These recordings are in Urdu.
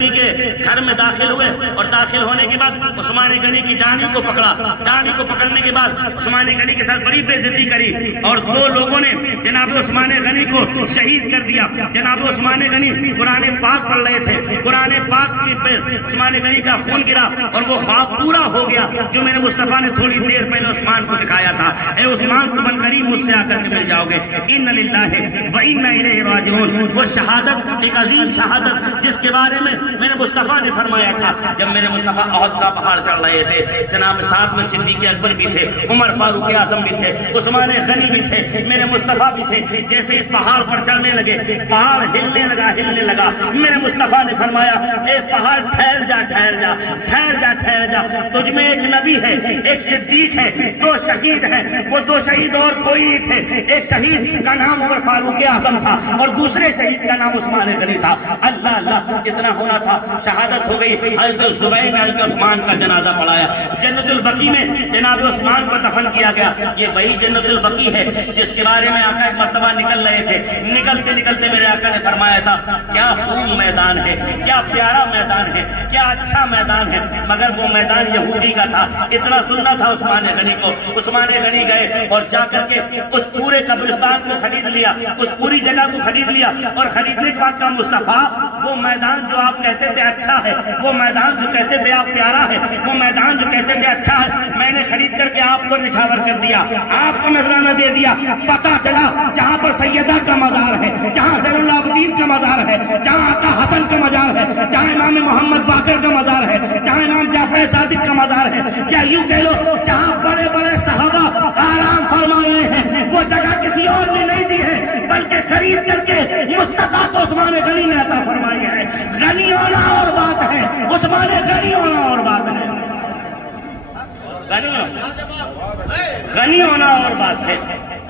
کے گھر میں داخل ہوئے اور داخل ہونے کے بعد عثمان غنی کی جانی کو پکڑا. جانی کو پکڑنے کے بعد عثمان غنی کے ساتھ بڑی بے عزتی کری اور دو لوگوں نے جناب عثمان غنی کو شہید کر دیا. جناب عثمان غنی قرآن پاک پڑھ رہے تھے, قرآن پاک کی پہ عثمان غنی کا خون گرا اور وہ خواب پورا ہو گیا جو میرے مصطفیٰ نے تھوڑی دیر پہلے عثمان کو دکھایا تھا. اے عثمان تم ان قریب مجھ سے آ کر کے مل جاؤ گے. ان للہ و انا الیہ راجعون, وہ شہادت, ایک عظیم شہادت جس کے بارے میں میرے مصطفیٰ نے فرمایا تھا. جب میرے مصطفیٰ احد کا پہاڑ چڑھ رہے تھے, جناب ساتھ میں صدیق اکبر بھی تھے, عمر فاروق اعظم بھی تھے, عثمان غنی بھی تھے, میرے مصطفیٰ بھی تھے. جیسے اس پہاڑ پر چڑھنے لگے, پہاڑ ہلنے لگا. میرے مصطفیٰ نے فرمایا اے پہاڑ ٹھہر جا ٹھہر جا ٹھہر جا ٹھہر جا, تجھ میں ایک نبی ہے, ایک صدیق ہے, دو شہید ہیں. وہ دو شہید اور کوئی نہیں تھے. ایک شہید کا نام عمر فاروق اعظم تھا اور دوسرے شہید کا نام عثمان غنی تھا. اللہ اللہ, اتنا ہونا تھا, شہادت ہو گئی. حضرت زبیر نے حضرت عثمان کا جنازہ پڑھایا. جنت البقیع میں جناب عثمان کو دفن کیا گیا. یہ وہی جنت البقیع ہے جس کے بارے میں آقا ایک مرتبہ نکل رہے تھے. نکلتے نکلتے میرے آقا نے فرمایا تھا کیا خوب میدان ہے, کیا پیارا میدان ہے, کیا اچھا میدان ہے. مگر وہ میدان یہودی کا تھا. اتنا سننا تھا عثمان غنی کو. عثمان غنی گئے اور جا کر کے اس پورے قبرستان کو خرید لیا, اس پوری جگہ کو خرید لیا اور خریدنے کے بعد کہا مصطفیٰ وہ میدان جو آپ کہتے تھے اچھا ہے, وہ میدان جو کہتے تھے آپ پیارا ہے, وہ میدان جو کہتے تھے اچھا ہے, میں نے خرید کر کے آپ کو نچھاور کر دیا, آپ کو نذرانہ دے دیا. پتا چلا جہاں پر سیدہ کا مزار ہے, جہاں زین العابدین کا مزار ہے, جہاں آقا حسن کا مزار ہے, جہاں امام محمد باقر کا مزار ہے, جہاں امام جعفر صادق کا مزار ہے, یا یوں کہہ لو جہاں بڑے بڑے صحابہ آرام فرما رہے ہیں, وہ جگہ کسی اور نے نہیں دی ہے بلکہ خرید کر کے مصطفیٰ کو عثمان غنی نے عطا فرمائی ہے. غنی ہونا اور بات ہے, عثمان غنی ہونا اور بات ہے. غنی ہونا اور بات ہے,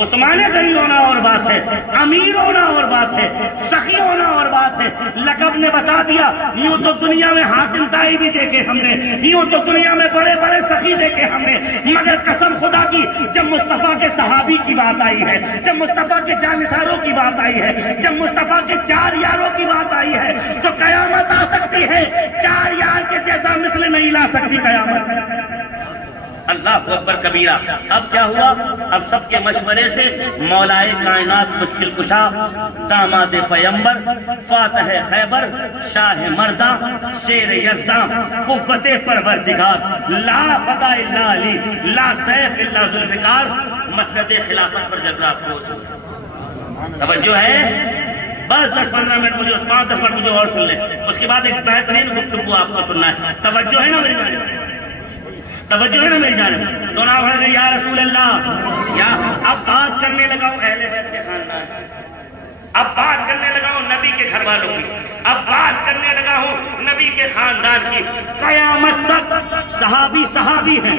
عثمان غنی ہونا اور بات ہے, امیر ہونا اور بات ہے, سخی ہونا اور بات ہے. لقب نے بتا دیا, یوں تو دنیا میں حاتم طائی بھی دیکھے ہم نے, یوں تو دنیا میں بڑے بڑے سخی دیکھے ہم نے, مگر قسم خدا کی جب مصطفیٰ کے صحابی کی بات آئی ہے, جب مصطفیٰ کے جانثاروں کی بات آئی ہے, جب مصطفیٰ کے چار یاروں کی بات آئی ہے تو قیامت آ سکتی ہے. چار یار کے جیسا مثل نہیں لا سکتی قیامت. اللہ اکبر کبیرہ. اب کیا ہوا, اب سب کے مشورے سے مولائے کائنات مشکل کشا, داماد پیمبر, فاتح خیبر, شاہ مردہ, شیر یزداں, قوت پروردگار, لا فتح الا علی, لا سیف الا ذوالفقار, مسجد خلافت پر جذبہ افروز. توجہ ہے, بس 10-15 منٹ مجھے, 5-10 منٹ مجھے اور سن لیں, اس کے بعد ایک بہترین گفتگو آپ کو سننا ہے. توجہ ہے نا میری جانب, توجہ ہے نا میری جانب. تو نہ پڑھ گئے یا رسول اللہ, یا اب بات کرنے لگا ہوں اہل بیت کے خاندان, اب بات کرنے لگا ہوں نبی کے گھر والوں کی, اب بات کرنے لگا ہوں نبی کے خاندان کی. قیامت تک صحابی ہیں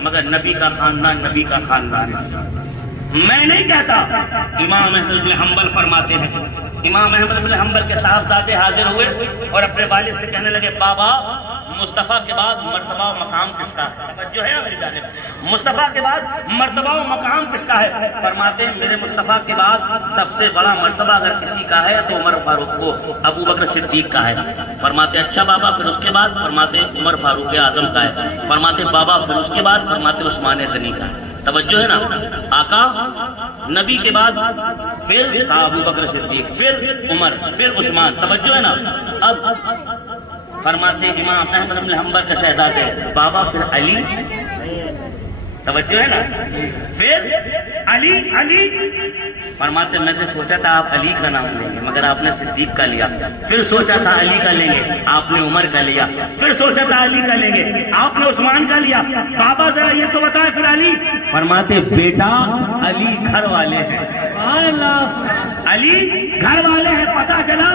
مگر نبی کا خاندان نبی کا خاندان ہے. میں نہیں کہتا, امام احمد بن حنبل فرماتے ہیں, امام احمد بن حنبل کے صاحبزادے حاضر ہوئے اور اپنے والد سے کہنے لگے بابا مصطفیٰ کے بعد مرتبہ و مقام کس کا ہے؟ جو ہے میری جانب, مصطفیٰ کے بعد مرتبہ و مقام کس کا ہے؟ فرماتے ہیں میرے مصطفیٰ کے بعد سب سے بڑا مرتبہ اگر کسی کا ہے تو عمر فاروق کو, ابو بکر صدیق کا ہے. فرماتے اچھا بابا, پھر اس کے بعد فرماتے عمر فاروق اعظم کا ہے. فرماتے بابا, پھر اس کے بعد فرماتے عثمان غنی کا ہے. توجہ ہے نا, آقا نبی کے بعد پھر ابو بکر صدیق, پھر عمر, پھر عثمان. توجہ ہے نا. اب فرماتے امام احمد بن حنبل کا شہزادے بابا پھر علی. توجہ ہے نا, پھر علی. فرماتے میں نے سوچا تھا آپ علی کا نام لیں گے مگر آپ نے صدیق کا لیا, پھر سوچا تھا علی کا لیں گے آپ نے عمر کا لیا, پھر سوچا تھا علی کا لیں گے آپ نے عثمان کا لیا. بابا ذرا یہ تو بتائے پھر علی. فرماتے بیٹا علی گھر والے ہیں, علی گھر والے ہیں. پتا چلا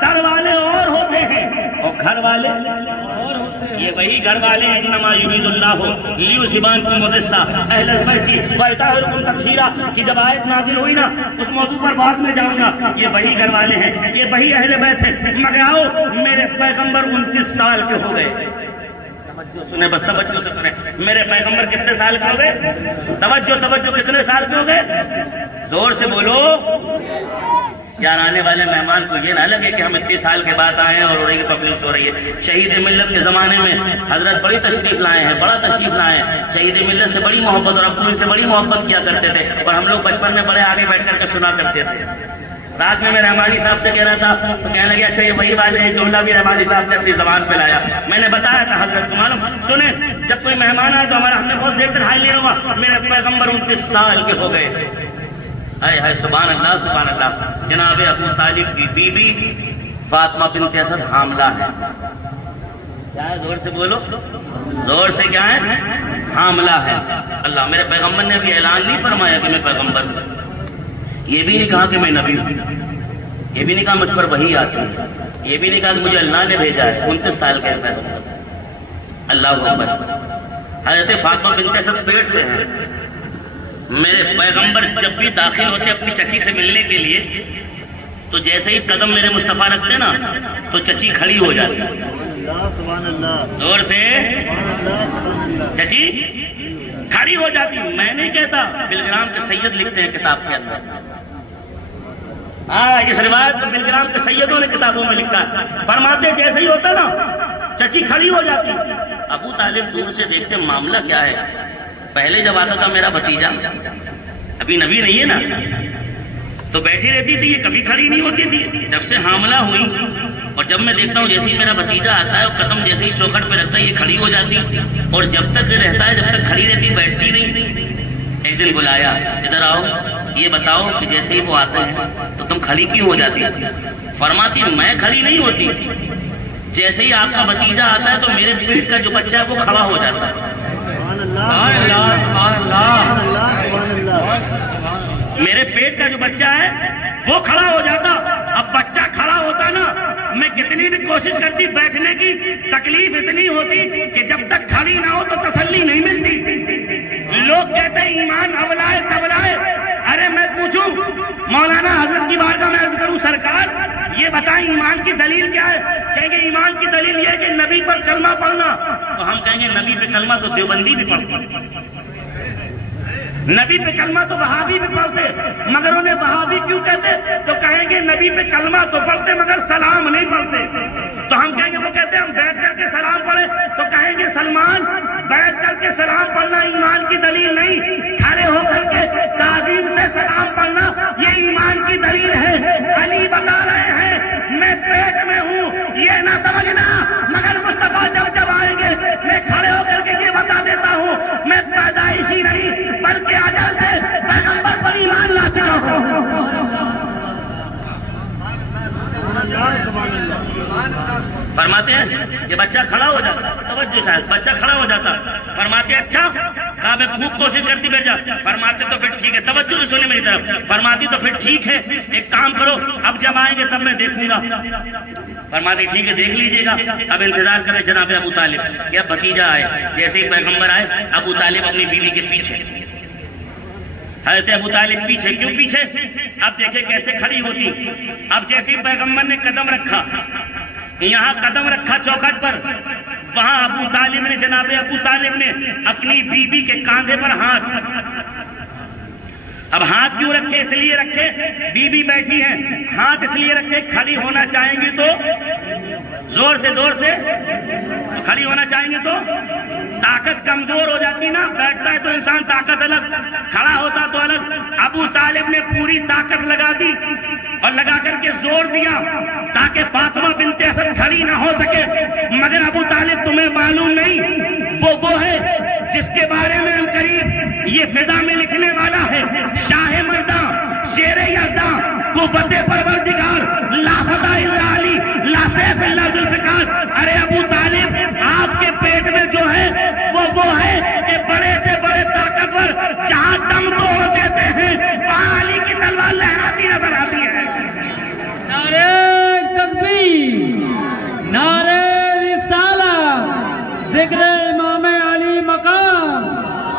در والے اور ہوتے ہیں اور گھر والے اور ہوتے ہیں. یہ وہی گھر والے ہیں انما یرید اللہ لیذھبن عنکم الرجس اہل البیت ویطہرکم تطہیرا کی جب آیت نازل ہوئی نا, اس موضوع پر بعد میں جاؤں گا. یہ وہی گھر والے ہیں, یہ وہی اہل بیت ہیں. مگر آؤ, میرے پیغمبر 29 سال کے ہو گئے. سنیں, بس توجہ سے سنیں, میرے پیغمبر کتنے سال کے ہو گئے؟ توجہ کتنے سال کے ہو گئے؟ زور سے بولو. یار آنے والے مہمان کو یہ نہ لگے کہ ہم اتنے سال کے بعد آئے ہیں اور ہو رہی پبلش ہو رہی ہے. شہید ملت کے زمانے میں حضرت بڑی تشریف لائے ہیں, بڑا تشریف لائے ہیں. شہید ملت سے بڑی محبت اور ابو ان سے بڑی محبت کیا کرتے تھے, اور ہم لوگ بچپن میں بڑے آگے بیٹھ کر کے سنا کرتے تھے. رات میں رحمانی صاحب سے کہہ رہا تھا تو کہنے لگے اچھا یہ وہی بات ہے جملہ بھی رحمانی صاحب نے اپنی زبان پہ لایا. میں نے بتایا تھا حضرت کو معلوم سنیں, جب کوئی مہمان آئے تو ہمارا ہم نے بہت دیر تک حال نہیں ہوا. میرے پیغمبر 29 سال کے ہو گئے. ہائے ہائے سبحان اللہ سبحان اللہ. جناب ابو طالب کی بیوی فاطمہ بنت اسد حاملہ ہے. کیا ہے زور سے بولو, زور سے کیا ہے, حاملہ ہے. اللہ میرے پیغمبر نے بھی اعلان نہیں فرمایا کہ میں پیغمبر ہوں, یہ بھی نہیں کہا کہ میں نبی ہوں, یہ بھی نہیں کہا مجھ پر وحی آتی ہے, یہ بھی نہیں کہا کہ مجھے اللہ نے بھیجا ہے. 29 سال کے پیغمبر. اللہ اکبر. حضرت فاطمہ بنت اسد پیٹ سے ہیں. میرے پیغمبر جب بھی داخل ہوتے اپنی چچی سے ملنے کے لیے تو جیسے ہی قدم میرے مصطفیٰ رکھتے نا تو چچی کھڑی ہو جاتی. زور سے چچی کھڑی ہو جاتی. میں نہیں کہتا, بلگرام کے سید لکھتے ہیں کتاب کے اندر. ہاں اس روایت بلگرام کے سیدوں نے کتابوں میں لکھا ہے. فرماتے جیسے ہی ہوتا نا چچی کھڑی ہو جاتی. ابو طالب دور سے دیکھتے معاملہ کیا ہے. پہلے جب آتا تھا میرا بھتیجا, ابھی نبی نہیں ہے نا, تو بیٹھی رہتی تھی, یہ کبھی کھڑی نہیں ہوتی تھی. جب سے حاملہ ہوئی اور جب میں دیکھتا ہوں جیسے ہی میرا بھتیجا آتا ہے اور قدم جیسے ہی چوکھٹ پہ رکھتا ہے یہ کھڑی ہو جاتی, اور جب تک رہتا ہے جب تک کھڑی رہتی بیٹھتی نہیں. ایک دن بلایا, ادھر آؤ یہ بتاؤ کہ جیسے ہی وہ آتے ہیں تو تم کھڑی کیوں ہو جاتی. فرماتی میں کھڑی نہیں ہوتی, جیسے ہی آپ کا بھتیجا آتا ہے تو میرے پیٹ کا جو بچہ ہے وہ کھڑا ہو جاتا ہے. میرے پیٹ کا جو بچہ ہے وہ کھڑا ہو جاتا. اب بچہ کھڑا ہوتا نا میں کتنی بھی کوشش کرتی بیٹھنے کی, تکلیف اتنی ہوتی کہ جب تک کھڑی نہ ہو تو تسلی نہیں ملتی. لوگ کہتے ہیں ایمان اب لائے تب لائے. ارے میں پوچھوں مولانا حضرت کی بارگاہ میں عرض کروں سرکار یہ بتائیں ایمان کی دلیل کیا ہے. کہیں گے ایمان کی دلیل یہ ہے کہ نبی پر کلمہ پڑھنا. تو ہم کہیں گے نبی پہ کلمہ تو دیوبندی بھی پڑھتے, نبی پہ کلمہ تو وہابی بھی پڑھتے, مگر انہیں وہابی کیوں کہتے تو کہیں گے نبی پہ کلمہ تو پڑھتے مگر سلام نہیں پڑھتے. تو ہم کہیں گے وہ کہتے ہیں ہم بیٹھ کر کے سلام پڑھیں, تو کہیں گے سلمان بیٹھ کر کے سلام پڑھنا ایمان کی دلیل نہیں, کھڑے ہو کر کے تعظیم سے سلام پڑھنا یہ ایمان کی دلیل ہے. علی بتا رہے ہیں میں پیٹ میں ہوں یہ نہ سمجھنا, مگر مصطفیٰ جب آئیں گے میں کھڑے ہو کر کے یہ بتا دیتا ہوں میں پیدائشی نہیں بلکہ اجل سے پیغمبر پر ایمان لا چکا ہوں. فرماتے ہیں یہ بچہ کھڑا ہو جاتا, توجہ شاید بچہ کھڑا ہو جاتا. فرماتے ہیں اچھا کہا میں خوب کوشش کرتی بیٹھ جا. فرماتے تو پھر ٹھیک ہے, توجہ سے سنیں میری طرف. فرماتی تو پھر ٹھیک ہے ایک کام کرو اب جب آئیں گے تب میں دیکھوں گا. فرماتے ٹھیک ہے دیکھ لیجیے گا. اب انتظار کرے جناب ابو طالب کہ اب بھتیجا آئے. جیسے ہی پیغمبر آئے ابو طالب اپنی بیوی کے پیچھے, حضرت ابو طالب پیچھے. کیوں پیچھے؟ اب دیکھیں کیسے کھڑی ہوتی. اب جیسے ہی پیغمبر نے قدم رکھا, یہاں قدم رکھا چوکھٹ پر, وہاں ابو طالب نے جناب ابو طالب نے اپنی بیوی کے کاندھے پر ہاتھ. اب ہاتھ کیوں رکھے؟ اس لیے رکھے بیوی بیٹھی ہے, ہاتھ اس لیے رکھے کھڑی ہونا چاہیں گی تو زور سے کھڑی ہونا چاہیں گے تو طاقت کمزور ہو جاتی نا. بیٹھتا ہے تو انسان طاقت الگ, کھڑا ہوتا تو الگ. ابو طالب نے پوری طاقت لگا دی اور لگا کر کے زور دیا تاکہ فاطمہ بنت اسد کھڑی نہ ہو سکے. مگر ابو طالب تمہیں معلوم نہیں وہ ہے جس کے بارے میں ہم قریب یہ فضا میں لکھنے والا ہے. شاہ مردہ شیر یزدہ قوت پروردگار لا فتح الا علی لا سیف الا ذوالفقار. ارے ابو طالب آپ کے پیٹ میں جو ہے وہ ہے کہ بڑے سے بڑے طاقتور جہاں دم توڑ دیتے ہیں وہاں علی کی تلوار لہراتی نظر آتی ہے. نعرہ تکبیر, نعرہ رسالت, ذکر امام علی مقام,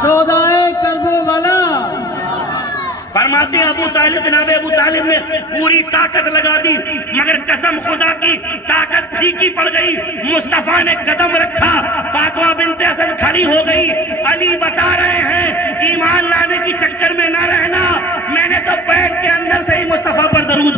سودائے کربلا. فرماتے ابو طالب جناب ابو طالب نے پوری طاقت لگا دی مگر قسم خدا کی طاقت پھیکی پڑ گئی. مصطفیٰ نے قدم رکھا, فاطمہ بنت اسد کھڑی ہو گئی. علی بتا رہے ہیں ایمان لانے کی چکر میں نہ رہنا, میں نے تو پیٹ کے اندر سے ہی مصطفیٰ پر درود